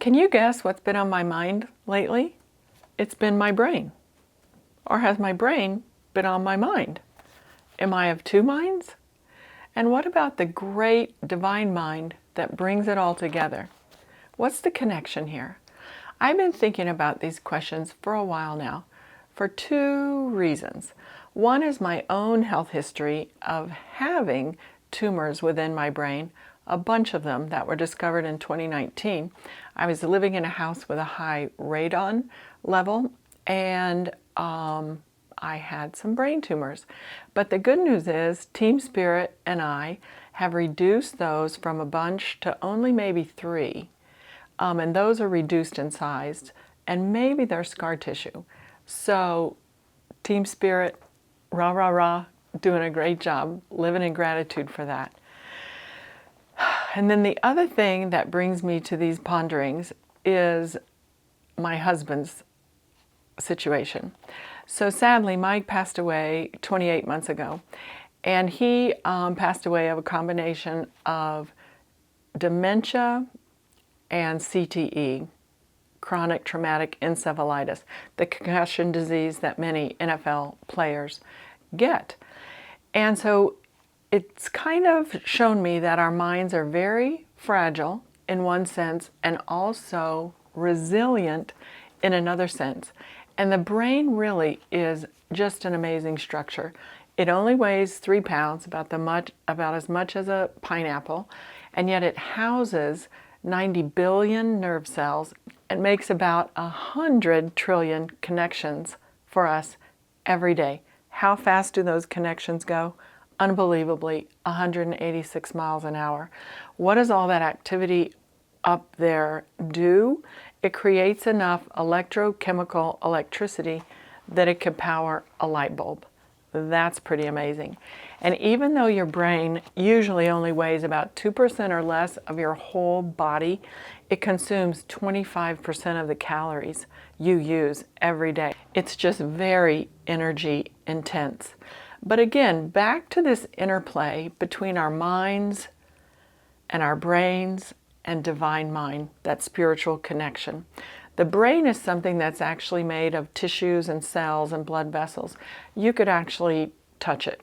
Can you guess what's been on my mind lately? It's been my brain. Or has my brain been on my mind? Am I of two minds? And what about the great divine mind that brings it all together? What's the connection here? I've been thinking about these questions for a while now for two reasons. One is my own health history of having tumors within my brain, a bunch of them that were discovered in 2019. I was living in a house with a high radon level, and I had some brain tumors. But the good news is Team Spirit and I have reduced those from a bunch to only maybe 3. And those are reduced in size, and maybe they're scar tissue. So Team Spirit, rah, rah, rah, doing a great job, living in gratitude for that. And then the other thing that brings me to these ponderings is my husband's situation. So sadly, Mike passed away 28 months ago, and he passed away of a combination of dementia and CTE, chronic traumatic encephalitis, the concussion disease that many NFL players get. And so it's kind of shown me that our minds are very fragile in one sense and also resilient in another sense. And the brain really is just an amazing structure. It only weighs 3 pounds, about as much as a pineapple, and yet it houses 90 billion nerve cells and makes about 100 trillion connections for us every day. How fast do those connections go? Unbelievably, 186 miles an hour. What does all that activity up there do? It creates enough electrochemical electricity that it could power a light bulb. That's pretty amazing. And even though your brain usually only weighs about 2% or less of your whole body, it consumes 25% of the calories you use every day. It's just very energy intense. But again, back to this interplay between our minds and our brains and divine mind, that spiritual connection. The brain is something that's actually made of tissues and cells and blood vessels. You could actually touch it.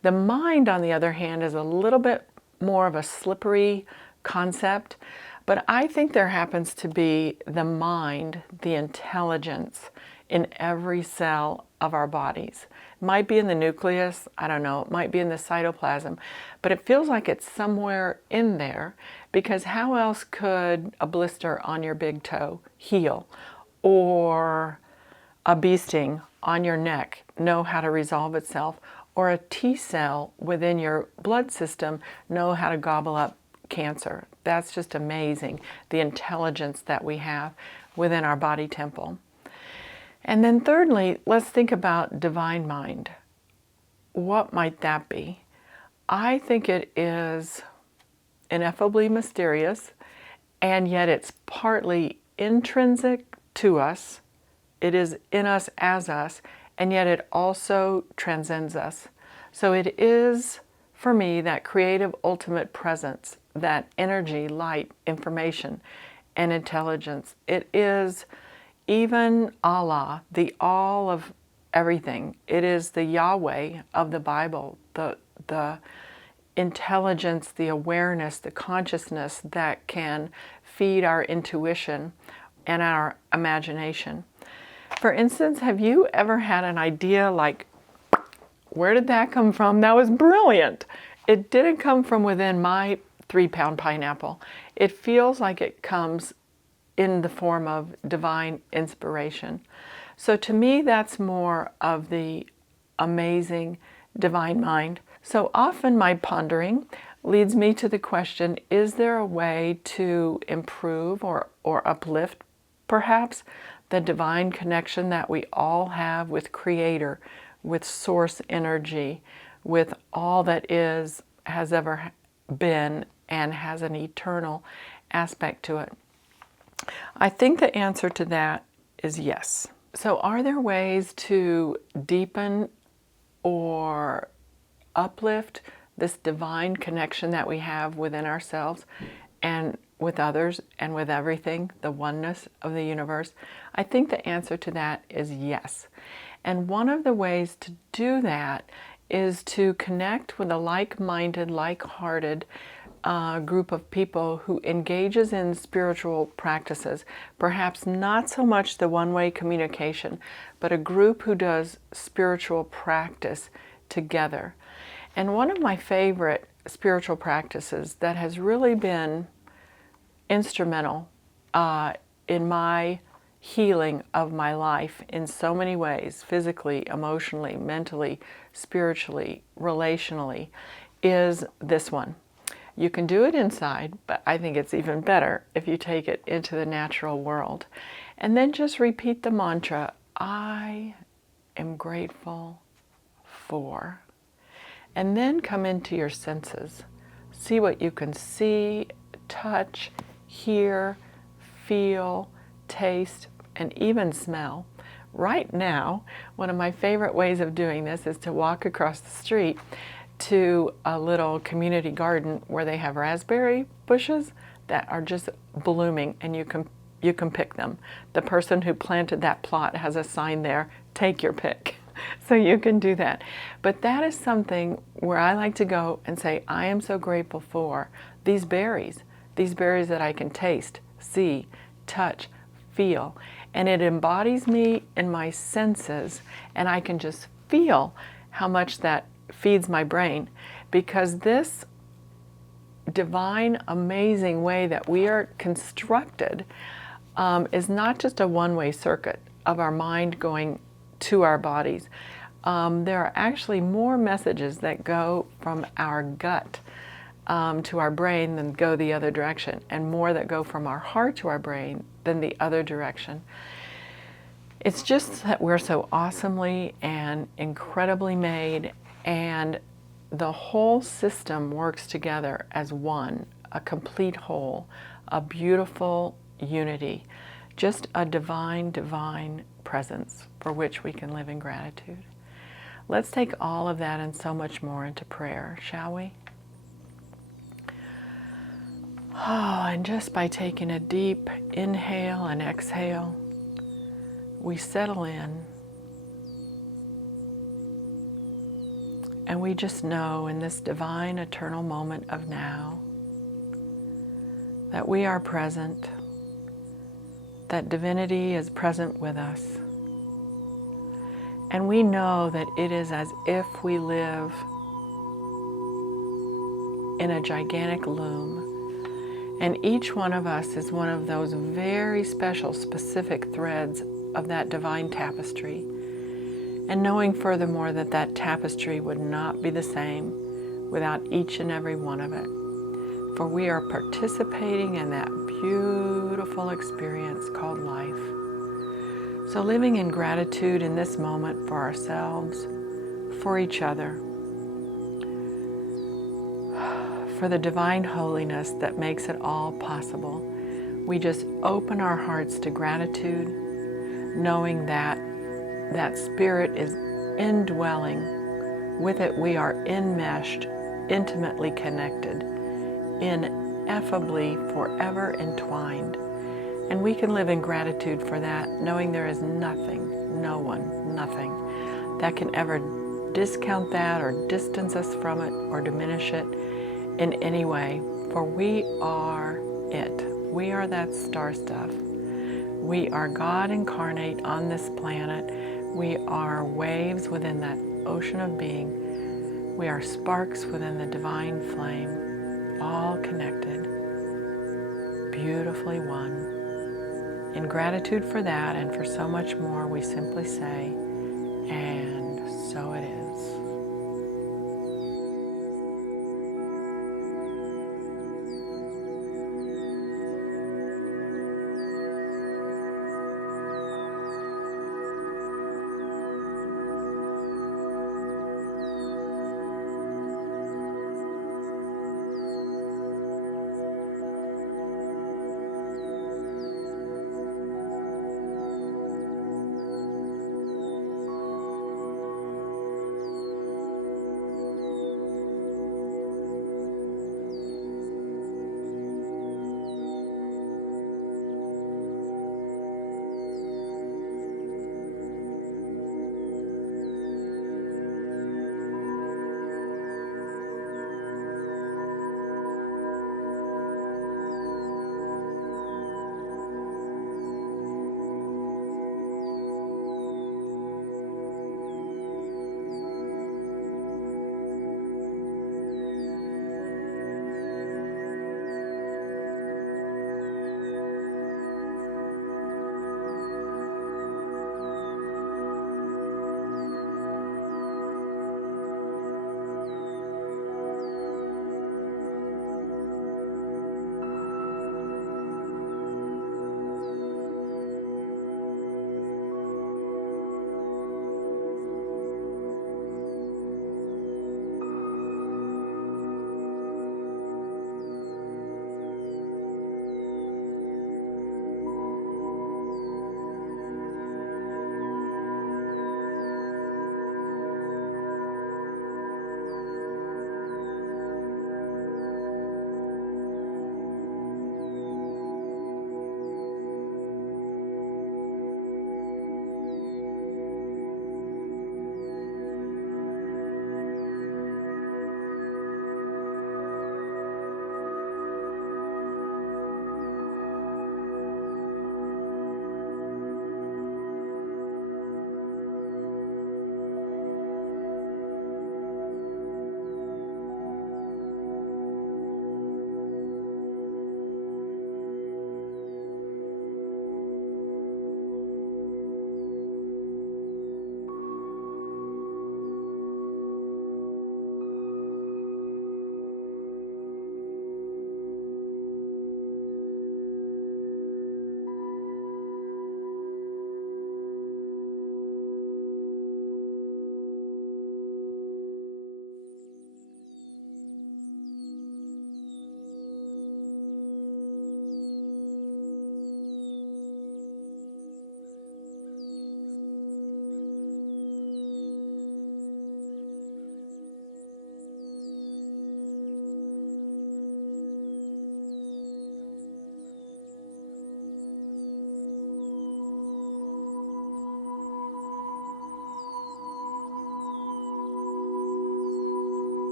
The mind, on the other hand, is a little bit more of a slippery concept, but I think there happens to be the mind, the intelligence in every cell of our bodies. It might be in the nucleus, I don't know, it might be in the cytoplasm, but it feels like it's somewhere in there, because how else could a blister on your big toe heal, or a bee sting on your neck know how to resolve itself, or a T cell within your blood system know how to gobble up cancer? That's just amazing, the intelligence that we have within our body temple. And then thirdly, let's think about divine mind. What might that be? I think it is ineffably mysterious, and yet it's partly intrinsic to us. It is in us as us, and yet it also transcends us. So it is, for me, that creative ultimate presence, that energy, light, information, and intelligence. It is even Allah, the all of everything. It is the Yahweh of the Bible, the intelligence, the awareness, the consciousness that can feed our intuition and our imagination. For instance, have you ever had an idea like, where did that come from? That was brilliant. It didn't come from within my 3-pound pineapple. It feels like it comes in the form of divine inspiration. So to me, that's more of the amazing divine mind. So often my pondering leads me to the question, is there a way to improve or uplift, perhaps, the divine connection that we all have with Creator, with source energy, with all that is, has ever been, and has an eternal aspect to it? I think the answer to that is yes. So are there ways to deepen or uplift this divine connection that we have within ourselves? and with others and with everything, the oneness of the universe? I think the answer to that is yes. And one of the ways to do that is to connect with a like-minded, like-hearted group of people who engages in spiritual practices, perhaps not so much the one-way communication, but a group who does spiritual practice together. And one of my favorite spiritual practices that has really been instrumental in my healing of my life in so many ways, physically, emotionally, mentally, spiritually, relationally, is this one. You can do it inside, but I think it's even better if you take it into the natural world. And then just repeat the mantra, I am grateful for. And then come into your senses. See what you can see, touch, hear, feel, taste, and even smell. Right now, one of my favorite ways of doing this is to walk across the street to a little community garden where they have raspberry bushes that are just blooming, and you can pick them. The person who planted that plot has a sign there, take your pick. So you can do that. But that is something where I like to go and say, I am so grateful for these berries that I can taste, see, touch, feel. And it embodies me in my senses, and I can just feel how much that feeds my brain, because this divine, amazing way that we are constructed is not just a one-way circuit of our mind going to our bodies. There are actually more messages that go from our gut to our brain than go the other direction, and more that go from our heart to our brain than the other direction. It's just that we're so awesomely and incredibly made, and the whole system works together as one, a complete whole, a beautiful unity, just a divine, divine presence for which we can live in gratitude. Let's take all of that and so much more into prayer, shall we? Oh, and just by taking a deep inhale and exhale, we settle in. And we just know in this divine, eternal moment of now that we are present, that divinity is present with us. And we know that it is as if we live in a gigantic loom. And each one of us is one of those very special, specific threads of that divine tapestry. And knowing furthermore that that tapestry would not be the same without each and every one of it. For we are participating in that beautiful experience called life. So living in gratitude in this moment for ourselves, for each other, for the divine holiness that makes it all possible. We just open our hearts to gratitude, knowing that that spirit is indwelling. With it we are enmeshed, intimately connected, ineffably forever entwined. And we can live in gratitude for that, knowing there is nothing, no one, nothing that can ever discount that or distance us from it or diminish it in any way. For we are it. We are that star stuff. We are God incarnate on this planet. We are waves within that ocean of being. We are sparks within the divine flame, all connected, beautifully one. In gratitude for that and for so much more, we simply say, and so it is.